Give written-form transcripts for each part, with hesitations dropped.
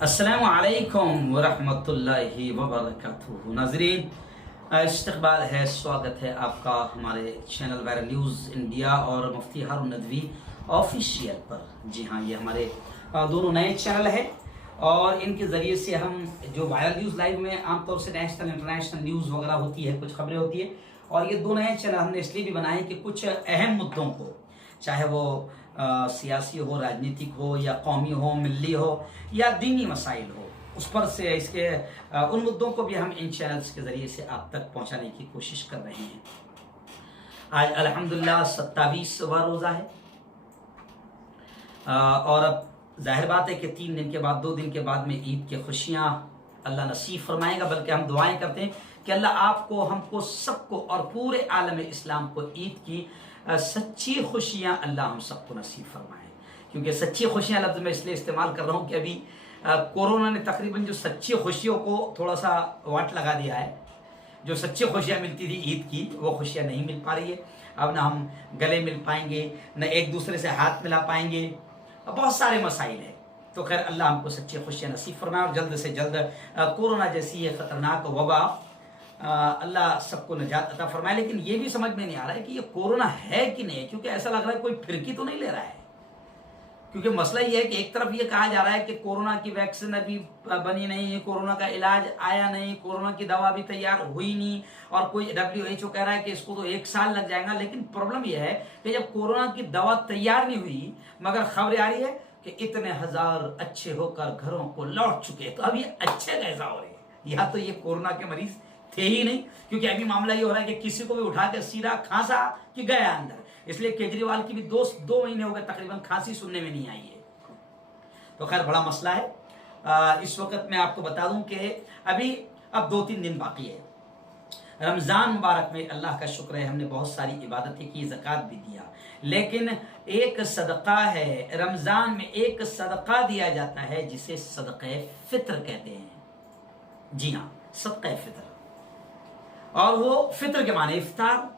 अस्सलामु अलैकुम वरहमतुल्लाहि वबरकातुहू। नाज़रीन, इस्तक़बाल है, स्वागत है आपका हमारे चैनल वायरल न्यूज़ इंडिया और मुफ्ती हारून नदवी ऑफिशियल पर। जी हाँ, ये हमारे दोनों नए चैनल हैं और इनके ज़रिए से हम जो वायरल न्यूज़ लाइव में आमतौर से नेशनल इंटरनेशनल न्यूज़ वगैरह होती है, कुछ खबरें होती है, और ये दो नए चैनल हमने इसलिए भी बनाए कि कुछ अहम मुद्दों को, चाहे वो सियासी हो, राजनीतिक हो, या कौमी हो, मिली हो, या दीनी मसाइल हो, उस पर से इसके उन मुद्दों को भी हम इन चैनल्स के ज़रिए से आप तक पहुंचाने की कोशिश कर रहे हैं। आज अल्हम्दुलिल्लाह 27वां रोज़ा है और अब जाहिर बात है कि 3 दिन के बाद, 2 दिन के बाद में ईद की खुशियाँ अल्लाह नसीब फरमाएगा। बल्कि हम दुआएं करते हैं कि अल्लाह आपको, हमको, सबको और पूरे आलम इस्लाम को ईद की सच्ची खुशियाँ अल्लाह हम सबको नसीब फरमाए। क्योंकि सच्ची खुशियाँ लफ्ज़ मैं इसलिए इस्तेमाल कर रहा हूँ कि अभी कोरोना ने तकरीबन जो सच्ची खुशियों को थोड़ा सा वाट लगा दिया है। जो सच्ची खुशियाँ मिलती थी ईद की, वो खुशियाँ नहीं मिल पा रही है। अब ना हम गले मिल पाएंगे, न एक दूसरे से हाथ मिला पाएंगे, बहुत सारे मसाइल हैं। तो खैर अल्लाह हमको सच्ची खुशियाँ नसीब फरमाए और जल्द से जल्द कोरोना जैसी ये ख़तरनाक वबा अल्लाह सबको निजात अता फरमाए। लेकिन ये भी समझ में नहीं आ रहा है कि ये कोरोना है कि नहीं, क्योंकि ऐसा लग रहा है कोई फिरकी तो नहीं ले रहा है। क्योंकि मसला ये है कि एक तरफ ये कहा जा रहा है कि कोरोना की वैक्सीन अभी बनी नहीं, कोरोना का इलाज आया नहीं, कोरोना की दवा भी तैयार हुई नहीं, और कोई WHO कह रहा है कि इसको तो 1 साल लग जाएगा। लेकिन प्रॉब्लम यह है कि जब कोरोना की दवा तैयार नहीं हुई, मगर खबरें आ रही है कि इतने हजार अच्छे होकर घरों को लौट चुके, तो अब ये अच्छे कैसा हो रहे हैं? या तो ये कोरोना के मरीज थे ही नहीं, क्योंकि अभी मामला ये हो रहा है कि किसी को भी उठा के सीधा खांसा कि गया अंदर। इसलिए केजरीवाल की भी 2 महीने हो गए तकरीबन खांसी सुनने में नहीं आई है। तो खैर बड़ा मसला है। इस वक्त मैं आपको बता दूं कि अभी अब 2-3 दिन बाकी है। रमज़ान मुबारक में अल्लाह का शुक्र है हमने बहुत सारी इबादतें की, ज़कात भी दिया। लेकिन एक सदका है, रमज़ान में एक सदका दिया जाता है जिसे सदक़े फ़ित्र कहते हैं। जी हाँ, सदक़े फ़ित्र। और वो फित्र के माने इफ्तार।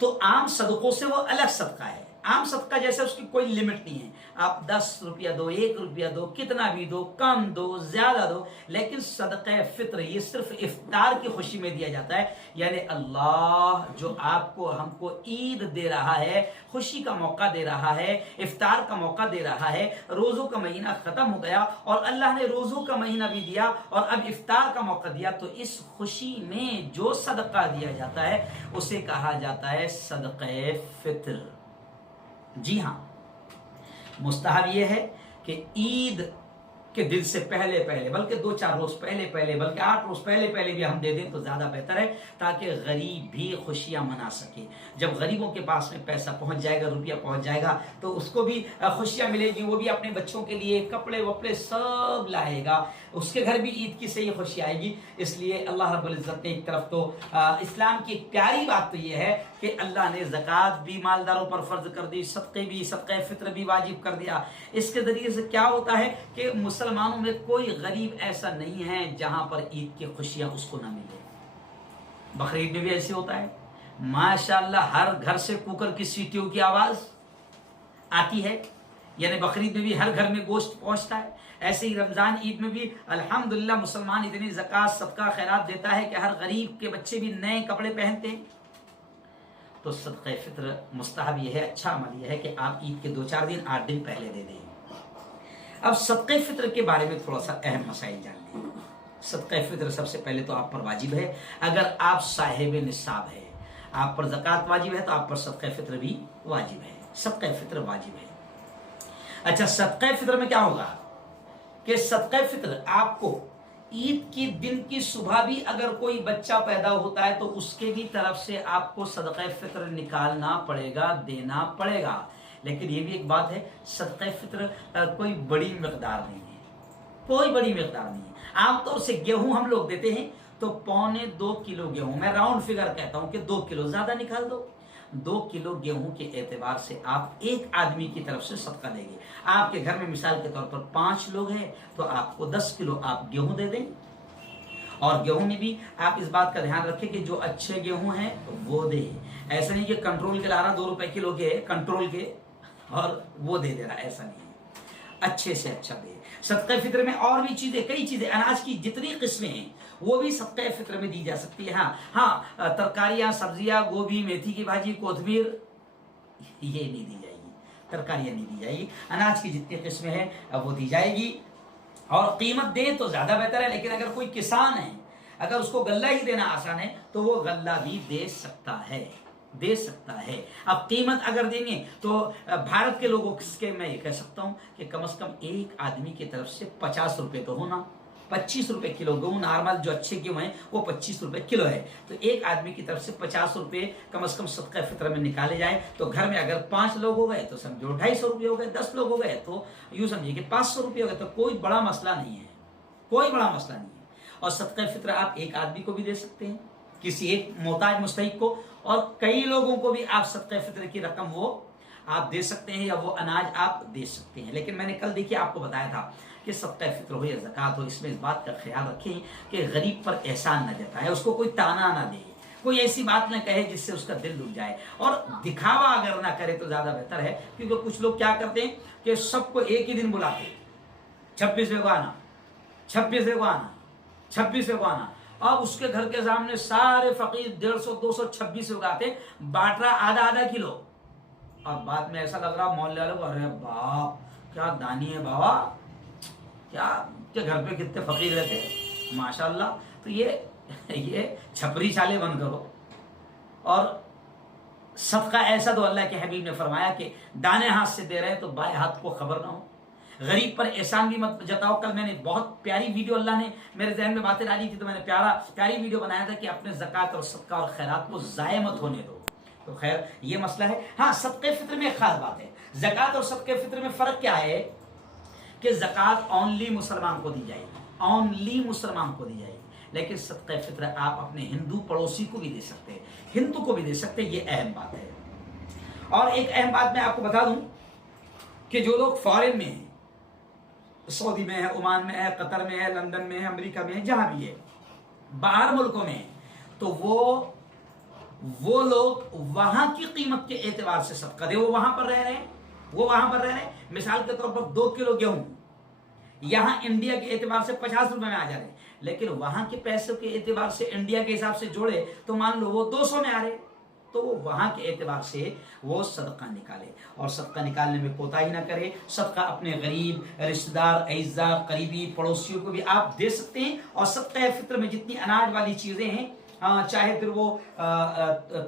तो आम सदकों से वो अलग सदका है। आम सदका जैसे उसकी कोई लिमिट नहीं है, आप 10 रुपया दो, 1 रुपया दो, कितना भी दो, कम दो, ज्यादा दो। लेकिन सदक़े फित्र ये सिर्फ इफ्तार की खुशी में दिया जाता है। यानी अल्लाह जो आपको, हमको ईद दे रहा है, खुशी का मौका दे रहा है, इफ्तार का मौका दे रहा है। रोज़ों का महीना खत्म हो गया और अल्लाह ने रोज़ों का महीना भी दिया और अब इफ्तार का मौका दिया। तो इस खुशी में जो सदका दिया जाता है उसे कहा जाता है सदक़े फित्र। जी हाँ, मुस्तहब यह है कि ईद के दिन से पहले पहले, बल्कि 2-4 रोज पहले पहले, बल्कि 8 रोज पहले पहले भी हम दे दें तो ज़्यादा बेहतर है, ताकि गरीब भी खुशियाँ मना सके। जब गरीबों के पास में पैसा पहुंच जाएगा, रुपया पहुंच जाएगा, तो उसको भी खुशियाँ मिलेगी। वो भी अपने बच्चों के लिए कपड़े वपड़े सब लाएगा, उसके घर भी ईद की सही खुशी आएगी। इसलिए अल्लाह रब्बुल इज़्ज़त ने एक तरफ तो इस्लाम की प्यारी बात तो ये है कि अल्लाह ने ज़कात भी मालदारों पर फ़र्ज कर दी, सदक़े भी, सदक़े फ़ित्र भी वाजिब कर दिया। इसके ज़रिए से क्या होता है कि मुसलमानों में कोई गरीब ऐसा नहीं है जहां पर ईद की खुशियां उसको ना मिले। बकरीद में भी ऐसे होता है, माशाअल्लाह हर घर से कुकर की सीटियों की आवाज आती है। यानी बकरीद में भी हर घर में गोश्त पहुंचता है। ऐसे ही रमजान ईद में भी अल्हम्दुलिल्लाह मुसलमान इतनी ज़कात, सदका, खैरात देता है कि हर गरीब के बच्चे भी नए कपड़े पहनते हैं। तो सदक़े फ़ित्र मुस्तहब यह है, अच्छा अमल यह है कि आप ईद के 2-4 दिन, 8 दिन पहले दे दें। अब सदक़े फ़ित्र के बारे में थोड़ा सा अहम मसाइल जान लें। सदक़े फ़ित्र सबसे पहले तो आप पर वाजिब है अगर आप साहिब निसाब है। आप पर ज़कात वाजिब है तो आप पर सदक़े फ़ित्र भी वाजिब है। सदक़े फ़ित्र वाजिब है। अच्छा, सदक़े फ़ित्र में क्या होगा कि सदक़े फ़ित्र आपको ईद के दिन की सुबह भी अगर कोई बच्चा पैदा होता है तो उसके भी तरफ से आपको सदक़े फ़ित्र निकालना पड़ेगा, देना पड़ेगा। लेकिन ये भी एक बात है, सदक़े फ़ित्र कोई बड़ी मिक़दार नहीं है, कोई बड़ी मिक़दार नहीं है। आमतौर से गेहूं हम लोग देते हैं तो 1.25 किलो गेहूं, मैं राउंड फिगर कहता हूं कि 2 किलो, ज़्यादा निकाल दो। 2 किलो गेहूं के एतबार से आप एक आदमी की तरफ से सदका देंगे। आपके घर में मिसाल के तौर पर 5 लोग हैं तो आपको 10 किलो आप गेहूं दे दें। और गेहूं में भी आप इस बात का ध्यान रखें कि जो अच्छे गेहूं हैं वो दे। ऐसा नहीं कि कंट्रोल के ला रहा 2 रुपए किलो के कंट्रोल के और वो दे दे रहा, ऐसा नहीं है। अच्छे से अच्छा दे। सदक़े फित्र में और भी चीज़ें, कई चीज़ें, अनाज की जितनी किस्में हैं वो भी सदक़े फित्र में दी जा सकती है। हाँ, तरकारियाँ, सब्जियाँ, गोभी, मेथी की भाजी, कोथमीर, ये नहीं दी जाएगी, तरकारियाँ नहीं दी जाएगी। अनाज की जितनी किस्में हैं वो दी जाएगी। और कीमत दें तो ज़्यादा बेहतर है, लेकिन अगर कोई किसान है, अगर उसको गल्ला ही देना आसान है तो वो गल्ला भी दे सकता है, दे सकता है। अब कीमत अगर देंगे तो भारत के लोगों के मैं ये कह सकता हूं कि कम से कम एक आदमी की तरफ से 50 रुपए तो होना। 25 रुपए किलो गेहूं नॉर्मल जो अच्छे गेहूं हैं वो 25 रुपए किलो है, तो एक आदमी की तरफ से 50 रुपए कम से कम सदक़े फित्र में निकाले जाए तो घर में अगर 5 लोग हो गए तो समझो 250 रुपये हो गए, 10 लोग हो गए तो यूं समझिए कि 500 रुपये हो गए, तो कोई बड़ा मसला नहीं है, कोई बड़ा मसला नहीं है। और सदक़े फित्र आप एक आदमी को भी दे सकते हैं, किसी एक मोहताज मुस्तहिक को, और कई लोगों को भी आप सदक़े फित्र की रकम वो आप दे सकते हैं या वो अनाज आप दे सकते हैं। लेकिन मैंने कल देखिए आपको बताया था कि सदक़े फित्र हो या ज़कात हो, इसमें इस बात का ख्याल रखें कि गरीब पर एहसान न जताए, उसको कोई ताना ना दे, कोई ऐसी बात न कहे जिससे उसका दिल दुख जाए, और दिखावा अगर ना करे तो ज़्यादा बेहतर है। क्योंकि कुछ लोग क्या करते हैं कि सबको एक ही दिन बुलाते, 26वें को आना, 26वें को आना, 26वें को आना। अब उसके घर के सामने सारे फकीर 150, 200, 26 उगाते, बांट रहा आधा आधा किलो, और बाद में ऐसा लग रहा मोहल्ले वालों को, अरे बाप क्या दानी है बाबा, क्या के घर पे कितने फकीर रहते माशाल्लाह। तो ये छपरी चाले बंद करो, और सदका ऐसा तो अल्लाह के हबीब ने फरमाया कि दाने हाथ से दे रहे हैं तो बाएं हाथ को खबर ना हो। गरीब पर एहसान भी मत जताओ। कल मैंने बहुत प्यारी वीडियो, अल्लाह ने मेरे जहन में बातें डाली थी तो मैंने प्यारी वीडियो बनाया था कि अपने ज़कात और सदका और खैरात को ज़ाय मत होने दो। तो खैर ये मसला है। हाँ, सदक़े फित्र में एक खास बात है, ज़कात और सदक़े फित्र में फ़र्क क्या है कि ज़कात ओनली मुसलमान को दी जाएगी, ओनली मुसलमान को दी जाएगी, लेकिन सदक़े फित्र आप अपने हिंदू पड़ोसी को भी दे सकते हैं, हिंदू को भी दे सकते हैं। ये अहम बात है। और एक अहम बात मैं आपको बता दूं कि जो लोग फॉरेन में हैं, सऊदी में है, ओमान में है, कतर में है, लंदन में है, अमेरिका में है, जहां भी है, बाहर मुल्कों में, तो वो लोग वहां की कीमत के एतबार से सदका दे, वो वहां पर रह रहे हैं, वो वहां पर रह रहे हैं। मिसाल के तौर पर 2 किलो गेहूं यहां इंडिया के एतबार से 50 रुपए में आ जा रहे हैं, लेकिन वहां के पैसों के एतबार से इंडिया के हिसाब से जोड़े तो मान लो वो 200 में आ रहे, तो वो वहां के एतबार से वो सदका निकाले, और सदका निकालने में कोताही ना करे। सदका अपने गरीब रिश्तेदार, अइज़ा, करीबी पड़ोसियों को भी आप दे सकते हैं। और सदका फित्र में जितनी अनाज वाली चीजें हैं, चाहे फिर वो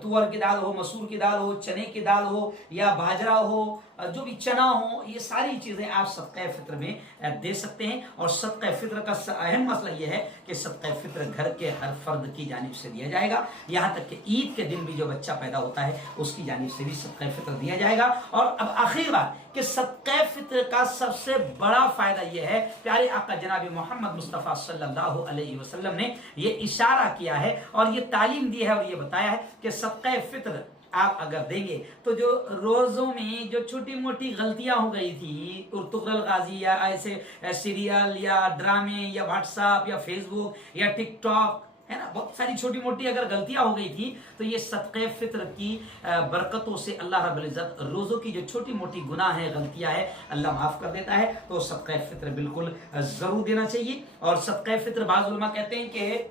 तुअर की दाल हो, मसूर की दाल हो, चने की दाल हो, या बाजरा हो, जो भी चना हो, ये सारी चीजें आप सदक़े फित्र में दे सकते हैं। और सदक़े फित्र का अहम मसला यह है कि सदक़े फित्र घर के हर फर्द की जानिब से दिया जाएगा, यहाँ तक कि ईद के दिन भी जो बच्चा पैदा होता है उसकी जानिब से भी सदक़े फित्र दिया जाएगा। और अब आखिरी बात कि सदक़े फित्र का सबसे बड़ा फायदा यह है, प्यारे आका जनाब मोहम्मद मुस्तफ़ा सल्लल्लाहु अलैहि वसल्लम ने ये इशारा किया है और ये तालीम दी है और ये बताया है कि सदक़े फित्र आप अगर देंगे तो जो रोज़ों में जो छोटी मोटी गलतियां हो गई थी, तुगरल गाजी या ऐसे सीरियल या ड्रामे या व्हाट्सएप या फेसबुक या टिकटॉक, है ना, बहुत सारी छोटी मोटी अगर गलतियां हो गई थी, तो ये सदक़े फित्र की बरकतों से अल्लाह रब्बुल इज़्ज़त रोज़ों की जो छोटी मोटी गुनाह है, गलतियां है, अल्लाह माफ़ कर देता है। तो सदक़े फित्र बिल्कुल ज़रूर देना चाहिए। और सदक़े फित्र बाज़ उलमा कहते हैं कि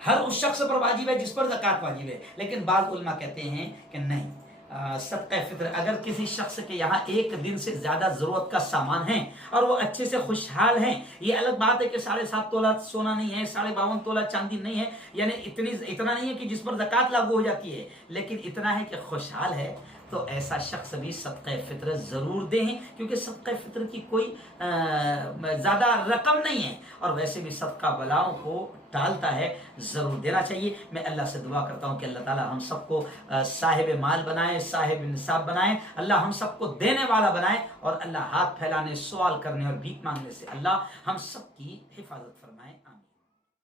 हर उस शख्स पर वाजिब है जिस पर ज़कात वाजिब है, लेकिन बाज़ उलमा कहते हैं कि नहीं, सदक़े फित्र अगर किसी शख्स के यहाँ एक दिन से ज़्यादा ज़रूरत का सामान है और वो अच्छे से खुशहाल हैं, ये अलग बात है कि 7.5 तोला सोना नहीं है, 52.5 तोला चांदी नहीं है, यानी इतना नहीं है कि जिस पर ज़कात लागू हो जाती है, लेकिन इतना है कि खुशहाल है, तो ऐसा शख्स भी सदक़े फित्र ज़रूर दें, क्योंकि सदक़े फित्र की कोई ज़्यादा रकम नहीं है और वैसे भी सदका बलाओं को टालता है, ज़रूर देना चाहिए। मैं अल्लाह से दुआ करता हूँ कि अल्लाह ताला हम सबको साहिब माल बनाए, साहिब निसाब बनाए, अल्लाह हम सबको देने वाला बनाए, और अल्लाह हाथ फैलाने, सवाल करने और भीख मांगने से अल्लाह हम सबकी हिफाजत फरमाए।